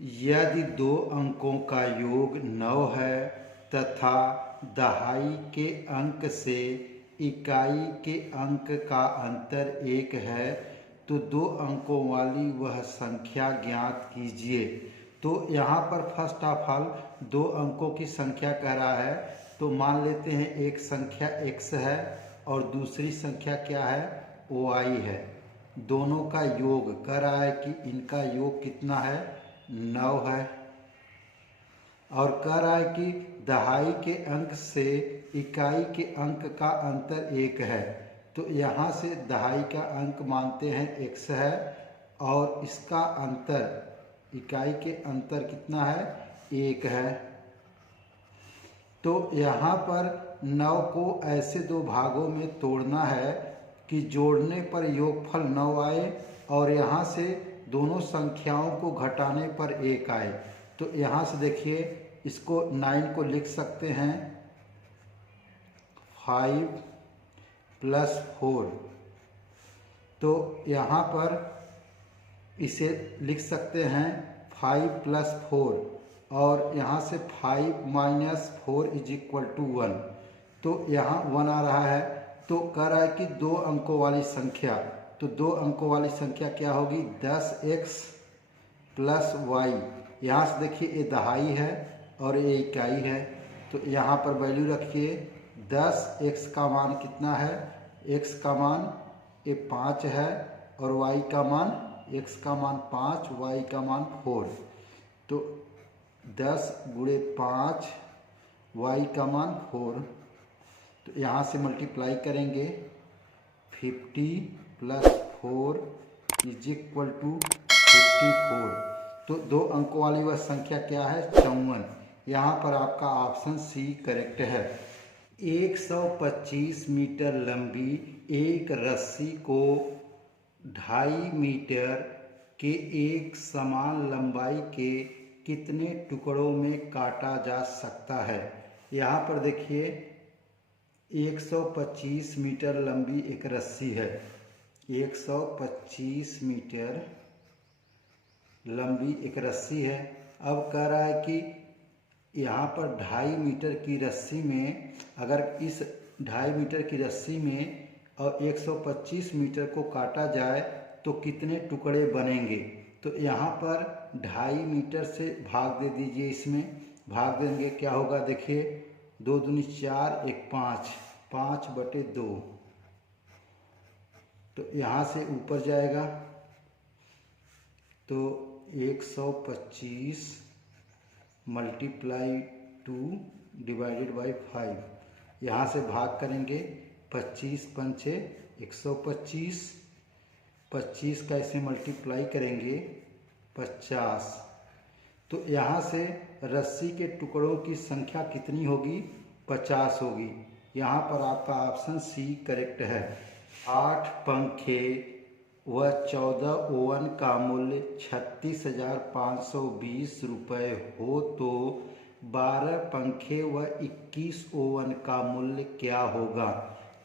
यदि दो अंकों का योग 9 है तथा दहाई के अंक से इकाई के अंक का अंतर 1 है तो दो अंकों वाली वह संख्या ज्ञात कीजिए। तो यहाँ पर फर्स्ट ऑफ ऑल दो अंकों की संख्या कह रहा है, तो मान लेते हैं एक संख्या x है और दूसरी संख्या क्या है, y है। दोनों का योग कह रहा है कि इनका योग कितना है, 9 है। और कह रहा है कि दहाई के अंक से इकाई के अंक का अंतर 1 है। तो यहाँ से दहाई का अंक मानते हैं x है और इसका अंतर इकाई के अंतर कितना है, 1 है। तो यहाँ पर 9 को ऐसे दो भागों में तोड़ना है कि जोड़ने पर योगफल 9 आए और यहाँ से दोनों संख्याओं को घटाने पर 1 आए। तो यहाँ से देखिए इसको 9 को लिख सकते हैं 5 + 4। तो यहाँ पर इसे लिख सकते हैं 5 + 4 और यहाँ से 5 - 4 = 1। तो यहाँ 1 आ रहा है। तो कह रहा है कि दो अंकों वाली संख्या, तो दो अंकों वाली संख्या क्या होगी, 10x + y। यहाँ से देखिए ये दहाई है और ये इकाई है। तो यहाँ पर वैल्यू रखिए 10x का मान कितना है, x का मान ये 5 है और y का मान, x का मान 5, y का मान 4। तो 10 × 5, y का मान 4। तो यहाँ से मल्टीप्लाई करेंगे 50 + 4 = 54। तो दो अंकों वाली वह संख्या क्या है, 54। यहाँ पर आपका ऑप्शन सी करेक्ट है। 125 मीटर लंबी एक रस्सी को 2.5 मीटर के एक समान लंबाई के कितने टुकड़ों में काटा जा सकता है। यहाँ पर देखिए 125 मीटर लंबी एक रस्सी है, 125 मीटर लंबी एक रस्सी है। अब कह रहा है कि यहाँ पर 2.5 मीटर की रस्सी में, अगर इस 2.5 मीटर की रस्सी में और 125 मीटर को काटा जाए तो कितने टुकड़े बनेंगे। तो यहाँ पर 2.5 मीटर से भाग दे दीजिए, इसमें भाग देंगे क्या होगा, देखिए 2 दूनी 4, 1 5, 5/2। तो यहाँ से ऊपर जाएगा तो 125 × 2 ÷ 5। यहाँ से भाग करेंगे 25 × 5 = 125। 25 का इसे मल्टीप्लाई करेंगे 50। तो यहाँ से रस्सी के टुकड़ों की संख्या कितनी होगी, 50 होगी। यहाँ पर आपका ऑप्शन सी करेक्ट है। 8 पंखे व 14 ओवन का मूल्य 36,520 रुपये हो तो 12 पंखे व 21 ओवन का मूल्य क्या होगा।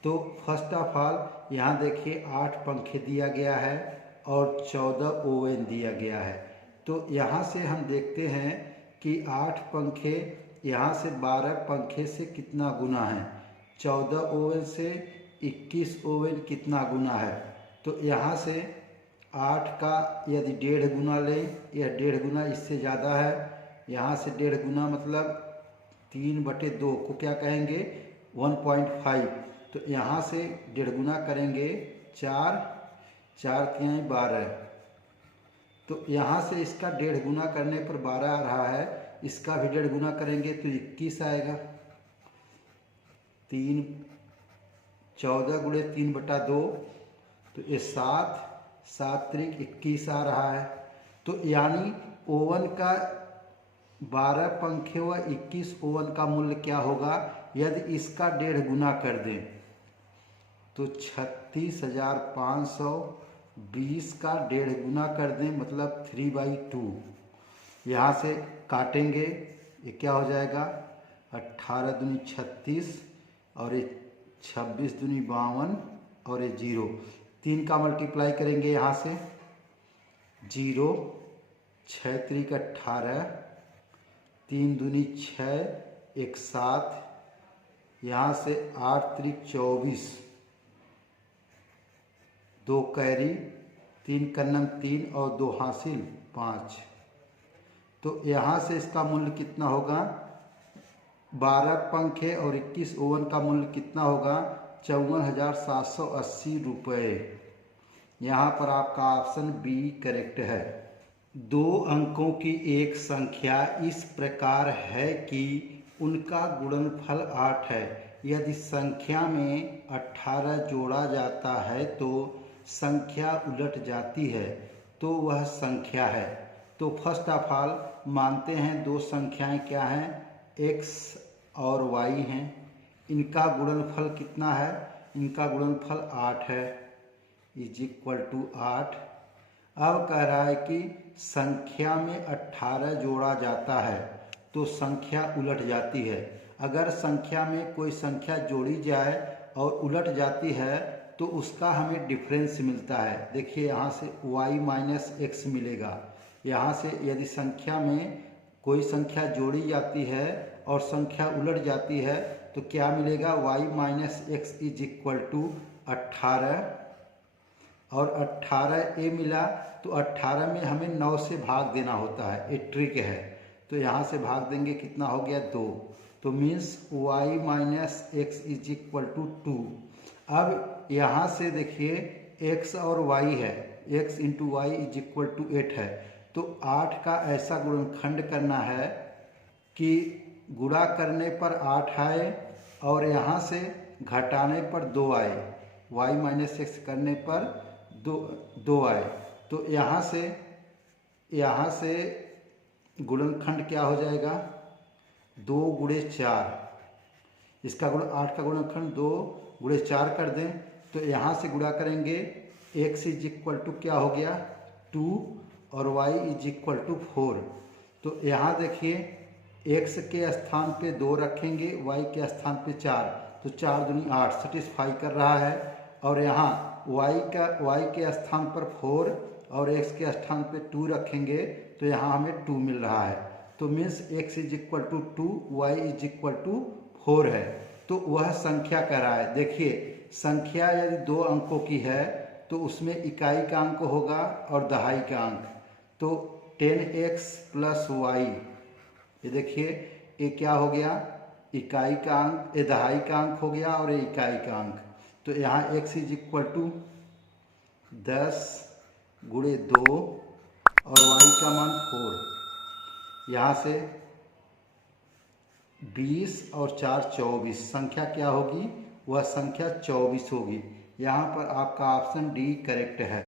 तो फर्स्ट ऑफ ऑल यहाँ देखिए 8 पंखे दिया गया है और 14 ओवन दिया गया है। तो यहाँ से हम देखते हैं कि 8 पंखे यहाँ से 12 पंखे से कितना गुना है, 14 ओवन से 21 ओवन कितना गुना है। तो यहाँ से 8 का यदि 1.5 गुना लें, यह 1.5 गुना इससे ज़्यादा है। यहाँ से 1.5 गुना मतलब 3/2 को क्या कहेंगे, 1.5। तो यहाँ से 1.5 गुना करेंगे 4, 4 × 12। तो यहाँ से इसका 1.5 गुना करने पर 12 आ रहा है, इसका भी 1.5 गुना करेंगे तो 21 आएगा। 14 × 3/2 तो ये 7, 7 × 21 आ रहा है। तो यानी ओवन का 12 पंखे व 21 ओवन का मूल्य क्या होगा, यदि इसका 1.5 गुना कर दें तो 36,520 का 1.5 गुना कर दें मतलब 3/2। यहाँ से काटेंगे, ये क्या हो जाएगा, 18 दूनी 36 और ये 26 दूनी 52 और ये 0। 3 का मल्टीप्लाई करेंगे यहाँ से 0, 6 त्रिक 18, 3 दूनी 6, 1 7, यहाँ से 8 त्रिक 24, 2 कैरी, 3 कन्नम 3 और 2 हासिल 5। तो यहाँ से इसका मूल्य कितना होगा? 12 पंखे और 21 ओवन का मूल्य कितना होगा? 54,780 रुपये। यहाँ पर आपका ऑप्शन बी करेक्ट है। 2 अंकों की एक संख्या इस प्रकार है कि उनका गुणनफल 8 है। यदि संख्या में 18 जोड़ा जाता है तो संख्या उलट जाती है, तो वह संख्या है। तो फर्स्ट ऑफ ऑल मानते हैं 2 संख्याएं क्या हैं? x और y हैं। इनका गुणनफल कितना है? इनका गुणनफल 8 है, इज इक्वल टू 8। अब कह रहा है कि संख्या में 18 जोड़ा जाता है तो संख्या उलट जाती है। अगर संख्या में कोई संख्या जोड़ी जाए और उलट जाती है तो उसका हमें डिफरेंस मिलता है। देखिए यहाँ से y माइनस एक्स मिलेगा। यहाँ से यदि संख्या में कोई संख्या जोड़ी जाती है और संख्या उलट जाती है तो क्या मिलेगा? y minus x is equal to 18, और 18 ए मिला तो 18 में हमें 9 से भाग देना होता है, ये ट्रिक है। तो यहाँ से भाग देंगे, कितना हो गया? 2। तो means y minus x is equal to 2। अब यहाँ से देखिए x और y है, x into y is equal to 8 है। तो 8 का ऐसा गुणनखंड करना है कि गुणा करने पर 8 आए और यहाँ से घटाने पर 2 आए, y माइनस एक्स करने पर 2 आए। तो यहाँ से गुणनखंड क्या हो जाएगा? 2 गुणे 4, इसका गुण 8 का गुणनखंड 2 गुणे 4 कर दें तो यहाँ से गुणा करेंगे, x इज इक्वल टू क्या हो गया? 2 और y इज इक्वल टू 4। तो यहाँ देखिए x के स्थान पे 2 रखेंगे, y के स्थान पे 4, तो 4 दूनी 8 सेटिस्फाई कर रहा है। और यहाँ y के स्थान पर 4 और x के स्थान पे 2 रखेंगे तो यहाँ हमें 2 मिल रहा है। तो means x is equal to 2, y is equal to 4 है। तो वह संख्या कह रहा है। देखिए संख्या यदि 2 अंकों की है तो उसमें इकाई का अंक होगा और दहाई का अंक। तो 10x प्लस y, ये देखिए ये क्या हो गया? इकाई का अंक, ये दहाई का अंक हो गया और ये इकाई का अंक। तो यहाँ x इज इक्वल टू 10 गुणे 2 और y का मान 4। यहाँ से 20 और 4 24, संख्या क्या होगी? वह संख्या 24 होगी। यहाँ पर आपका ऑप्शन डी करेक्ट है।